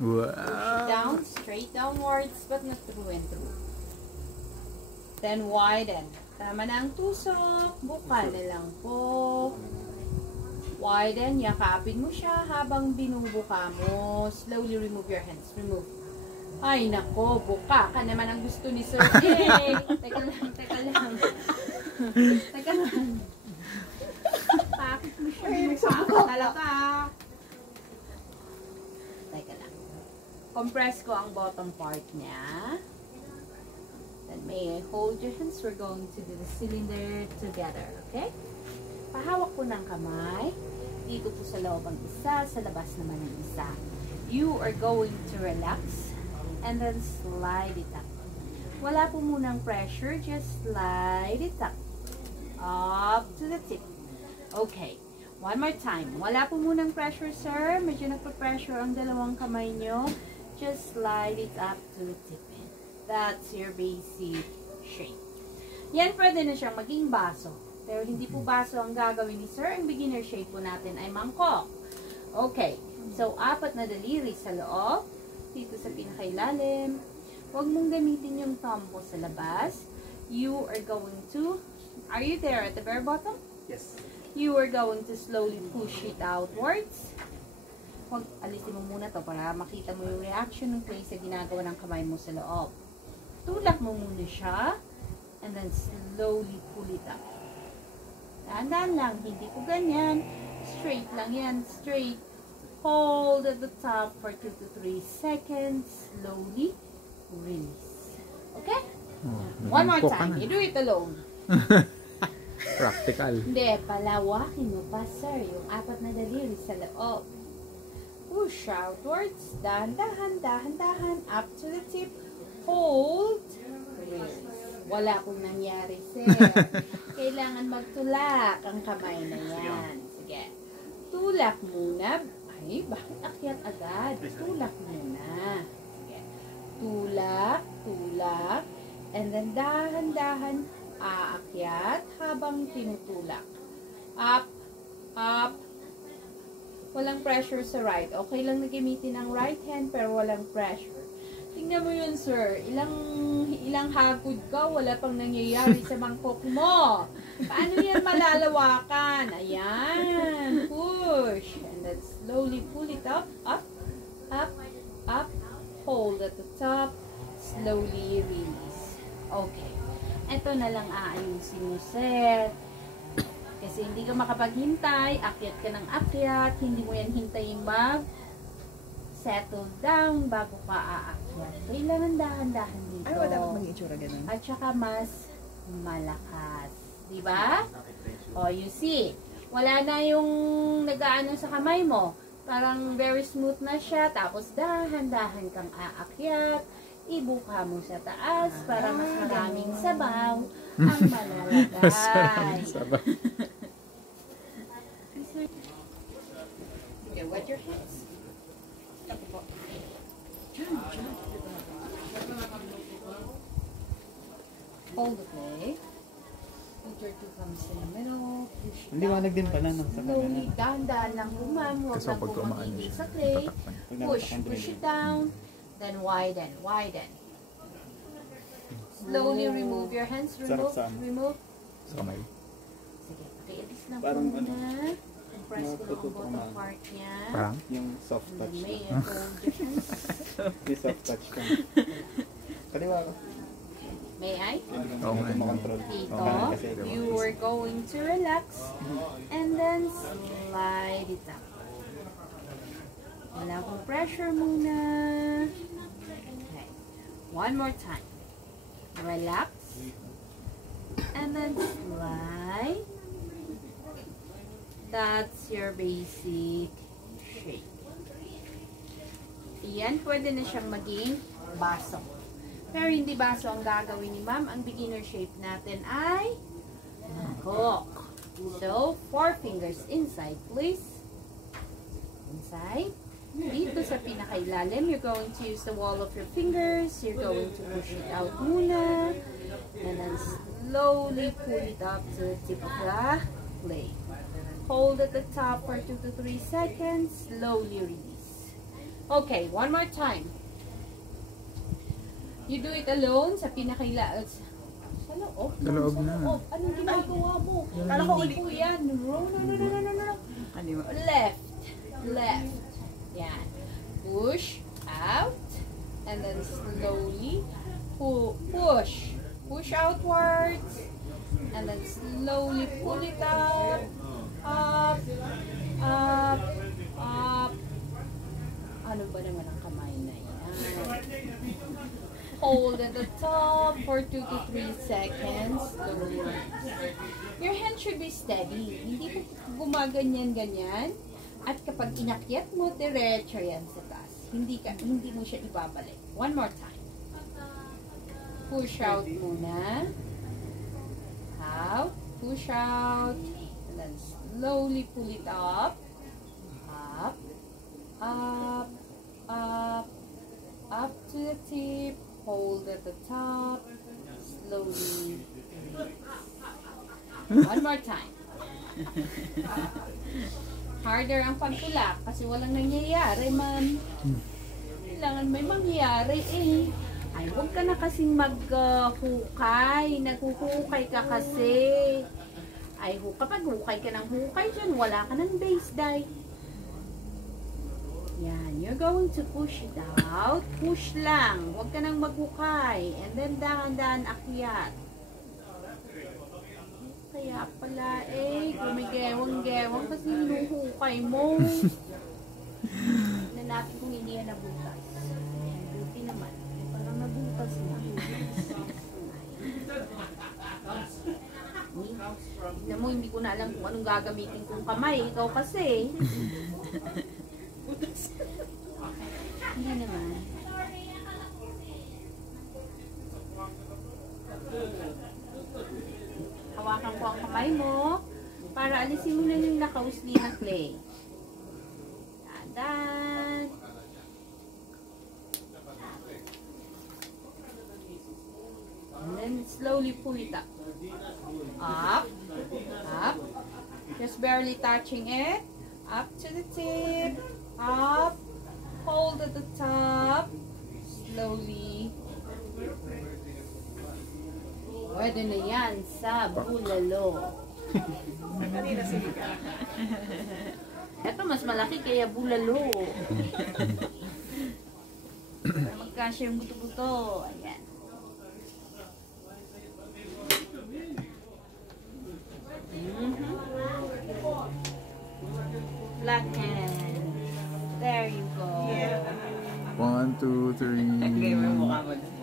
Wow. Push it down, straight downwards, but not through and through. Then widen. Tama na ang tusok. Buka na lang po. Widen. Yakapin mo siya habang binubuka mo. Slowly remove your hands. Remove. Ay, nako. Buka ka naman ang gusto ni Sir Jay. Teka lang, teka lang. Teka lang. Bakit mo siya binubuka talaga? Teka lang. Compress ko ang bottom part niya. Then may I hold your hands? We're going to do the cylinder together, okay? Pahawak po ng kamay. Dito po sa loob ang isa, sa labas naman ang isa. You are going to relax and then slide it up. Wala po munang pressure, just slide it up. Up to the tip. Okay. One more time. Wala po munang pressure, sir. Medyo nagpa-pressure ang dalawang kamay nyo. Just slide it up to the tip. That's your basic shape. Yan, pwede na siyang maging baso. Pero hindi po baso ang gagawin ni sir. Ang beginner shape po natin ay mangkok. Okay. So, 4 na daliri sa loob. Dito sa pinakailalim. Huwag mong gamitin yung thumb mo sa labas. You are going to... Are you there at the very bottom? Yes. You are going to slowly push it outwards. Huwag, alisin mo muna to para makita mo yung reaction ng clay sa ginagawa ng kamay mo sa loob. Tulak mo muna siya. And then slowly pull it up. Dahan-dahan lang. Hindi po ganyan. Straight lang yan. Straight. Hold at the top for 2 to 3 seconds. Slowly release. Okay? One more time. You do it alone. Practical. Hindi. Palawakin mo pa, sir. Yung 4 na daliri sa loob. Push outwards. Dahan-dahan. Dahan-dahan. Up to the tip. Hold. Release. Wala pong nangyari, sir. Kailangan magtulak ang kamay na yan. Sige. Tulak muna. Ay, bakit akyat agad? Tulak muna. Sige. Tulak. Tulak. And then dahan-dahan aakyat habang tinutulak. Up. Up. Walang pressure sa right. Okay lang na gamitin ang right hand pero walang pressure. Tingnan mo yun, sir. Ilang hagod ka, wala pang nangyayari sa mangkok mo. Paano yan malalawakan? Ayan. Push. And then slowly pull it up. Up. Up. Up. Hold at the top. Slowly release. Okay. Ito na lang aayusin mo, sir. Kasi hindi ka makapaghintay. Akyat ka ng akyat. Hindi mo yan hintayin settle down bago ka aakyat. Kailangan dahan-dahan dito. Ay, wala dapat mag-itsura ganun. At saka mas malakas. Diba? O, you see. Wala na yung nag-aano sa kamay mo. Parang very smooth na siya. Tapos dahan-dahan kang aakyat. Ibuka mo sa taas para mas maraming sabaw ang malalagay. Mas maraming sabaw. Okay, wet your hands. Hold the plate. Put your 2 thumbs in the middle. Push it Liwanag din pala no, sa slowly. camera. Dahan-dahan lang umam. Huwag Kasi lang pag kumaan pumagigil siya, sa clay. tatakpan. Push it down. Then widen. Widen. Slowly remove your hands. Remove. Sarap-sama. Remove. Sa kamay. Sige. Pakialis lang Parang po ano, muna. Compress ko lang ang natututo bottom na. part niya. Parang? Yung soft touch. May I hold your hands? Yung soft touch ka. Kaliwa ko. May I? Hindi Oo ko nga. makontrol. Dito, Kasi you are going to relax and then slide it up. Wala akong pressure muna. Okay. One more time. Relax and then slide. That's your basic shape. Iyan, pwede na siyang maging baso. Pero hindi baso ang gagawin ni ma'am. Ang beginner shape natin ay mangkok. So, 4 fingers inside, please. Inside. Dito sa pinakailalim, you're going to use the wall of your fingers. You're going to push it out muna. And then slowly pull it up to the tip of the plate. Hold at the top for 2 to 3 seconds. Slowly release. Okay, one more time. You do it alone sa pinakaila. Sa loob? Sa loob Sa na. loob. Anong ginagawa mo? Kala ko Hindi po yan. No. Left. Left. Yan. Push out. And then slowly push. Push outwards. And then slowly pull it up. Up. Up. Up. Ano ba naman ang kamay na yan? Hold at the top for 2 to 3 seconds. Slowly. Your hand should be steady. Hindi po gumaganyan-ganyan. At kapag inakyat mo, diretso yan sa taas. Hindi mo siya ibabalik. One more time. Push out muna. Out. Push out. And then slowly pull it up. Up. Up. Up. Up to the tip. Hold at the top. Slowly. One more time. Harder ang pagtulak kasi walang nangyayari man. Kailangan may mangyayari eh. Ay, huwag ka na kasing maghukay. Naghuhukay ka kasi. Ay, kapag hukay ka ng hukay dyan, wala ka ng base die. Yan, you're going to push it out. Push lang. Huwag ka nang maghukay. And then dahan-dahan akyat. Kaya pala eh, gumigewang-gewang kasi hinuhukay mo. Tignan natin kung hindi yan nabutas. Ayan, buti naman. Parang nabutas na. Tignan mo, hindi ko na alam kung anong gagamitin kong kamay. Ikaw kasi. Hindi naman. Hawakan ko ang kamay mo para alisin mo na yung nakausli na clay. Dadan. And then slowly pull it up. Up. Up. Just barely touching it. Up to the tip. Up. Hold at the top. Slowly. Pwede na yan sa bulalo. Ito mas malaki kaya bulalo. Para magkasya yung buto-buto. Ayan. Flat hand. There you go. 1, 2, 3. Gamer mukha mo.